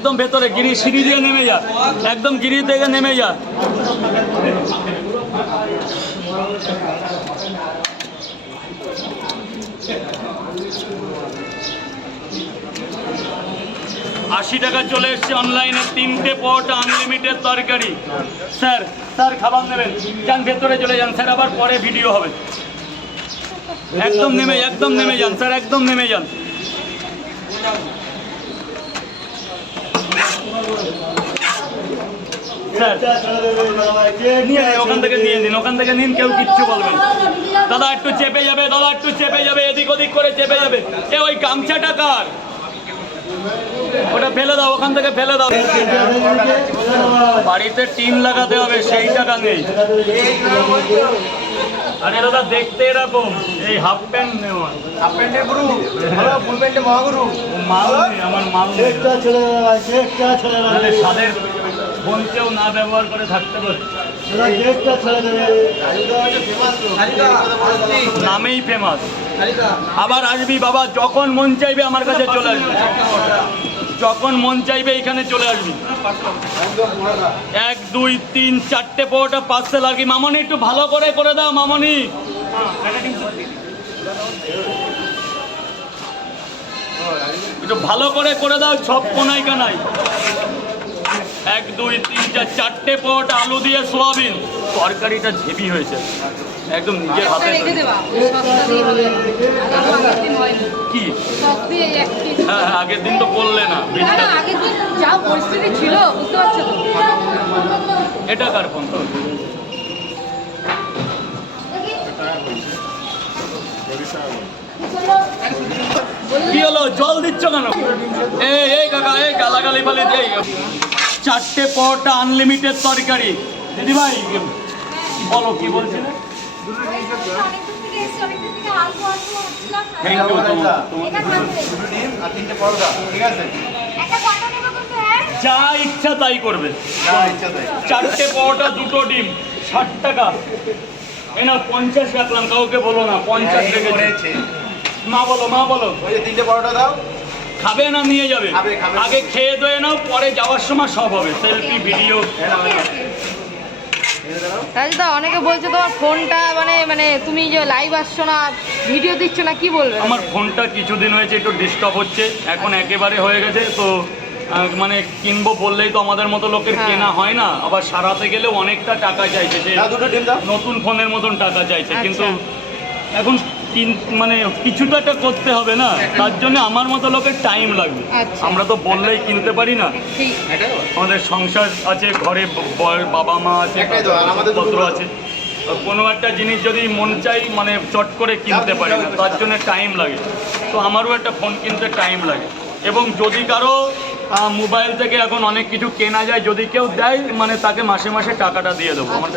একদম ভেতরে গিরি, সিঁড়ি দিয়ে নেমে যা। একদম গিরি থেকে নেমে যা। আশি টাকা চলে এসছে অনলাইনে, তিনটে পট আনলিমিটেড তরকারি। স্যার স্যার, খাবার নেবেন। যান, ভেতরে চলে যান। স্যার, আবার পরে ভিডিও হবে। একদম নেমে একদম নেমে যান। স্যার, একদম নেমে যান। স্যার। ওখান থেকে নিয়ে নিন ওখান থেকে নিন কেউ কিচ্ছু বলবেন। দাদা একটু চেপে যাবে দাদা একটু চেপে যাবে এদিক ওদিক করে চেপে যাবে। এ ওই গামছাটা কার? ওটা ফেলে দাও ওখান থেকে ফেলে দাও। বাড়িতে টিন লাগাতে হবে সেই টাকা নেই। আরে দাদা দেখতে এরকম। এই হাফ প্যান্ট নেওয়া। হাফ আপনাদের গুরু ফুল প্যান্টে মহাগুরু। মাল আমার মাল নেই। তাহলে স্বাদের বঞ্চেও না ব্যবহার করে থাকতে পারে। নামেই ফেমাস আবার আসবি বাবা যখন মন চাইবে আমার কাছে চলে আসবি। যখন মন চাইবে এখানে চলে আসবি। এক দুই তিন চারটে পোটা পার্সেল আর কি মামনি একটু ভালো করে করে দাও মামনি। একটু ভালো করে করে দাও সব কোনায় কানাই এক দুই তিন চার চারটে পট আলু দিয়ে সোয়াবিন। তরকারিটা ঝেপি হয়েছে। একদম নিজের হাতে দিয়ে কি? দিয়ে হ্যাঁ হ্যাঁ আগের দিন তো করলে না যা পরিস্থিতি ছিল বুঝতে পারছ এটা কার ফোন কি হলো? জল দিচ্ছ কেন? এই এই কাকা এই গালাগালি পালি এই চারটে পরোটা আনলিমিটেড তরকারি। দিদি ভাই বলো কি বলছিলে? আছে? যা ইচ্ছা তাই করবে। যা ইচ্ছা তাই। চারটে পরোটা দুটো ডিম ষাট টাকা। এ না পঞ্চাশ রাখলাম কাউকে বলো না পঞ্চাশ এই রেখেছি। মা বলো মা বলো। ওই তিনটে পরোটা দাও। খাবে না নিয়ে যাবে। আগে খেয়ে দয়ে নাও পরে যাওয়ার সময় সব হবে। সেলফি ভিডিও রাজদা অনেকে বলছে তোমার ফোনটা মানে মানে তুমি যে লাইভ আসছো না ভিডিও দিচ্ছ না কি বলবে? আমার ফোনটা কিছুদিন হয়েছে একটু ডিস্টার্ব হচ্ছে। এখন একেবারে হয়ে গেছে তো মানে কিনবো বললেই তো আমাদের মতো লোকের হ্যাঁ। কেনা হয় না। আবার সারাতে গেলে অনেকটা টাকা চাইছে যে নতুন ফোনের মতন টাকা চাইছে। আচ্ছা। কিন্তু এখন কিন- মানে কিছু তো একটা করতে হবে না? তার জন্য আমার মতো লোকের টাইম লাগবে। আচ্ছা। আমরা তো বললেই কিনতে পারি না। আমাদের সংসার আছে ঘরে বাবা মা আছে পত্র আছে। তো কোনো একটা জিনিস যদি মন চাই মানে চট করে কিনতে পারি না তার জন্য টাইম লাগে। তো আমারও একটা ফোন কিনতে টাইম লাগে। এবং যদি কারও মোবাইল থেকে এখন অনেক কিছু কেনা যায় যদি কেউ দেয় মানে তাকে মাসে মাসে টাকাটা দিয়ে দেবো আমার।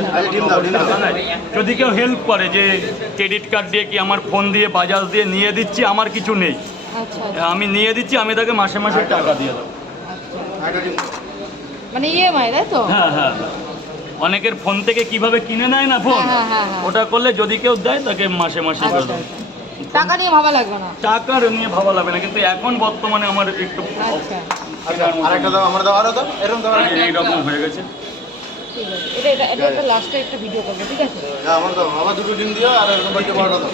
যদি কেউ হেল্প করে যে ক্রেডিট কার্ড দিয়ে কি আমার ফোন দিয়ে বাজাজ দিয়ে নিয়ে দিচ্ছি আমার কিছু নেই আচ্ছা আমি নিয়ে দিচ্ছি আমি তাকে মাসে মাসে টাকা দিয়ে দেবো। মানে ইএমআই তাই তো হ্যাঁ হ্যাঁ অনেকের ফোন থেকে কীভাবে কিনে নেয় না ফোন হ্যাঁ, হ্যাঁ, হ্যাঁ। ওটা করলে যদি কেউ দেয় তাকে মাসে মাসে করে আচ্ছা দেবো। আচ্ছা। টাকা নিয়ে ভাবা লাগবে না টাকার নিয়ে ভাবা লাগবে না কিন্তু এখন বর্তমানে আমার একটু আচ্ছা আচ্ছা আরেকটা দাও আমার দাও আরও দাও এরকম দাও। এইরকম হয়ে গেছে। ঠিক আছে এটা এটা এটা লাস্টে একটা ভিডিও করব ঠিক আছে? হ্যাঁ আমার দাও আবার দুটো ডিম দিও আর এরকম তিনটে বড়টা দাও।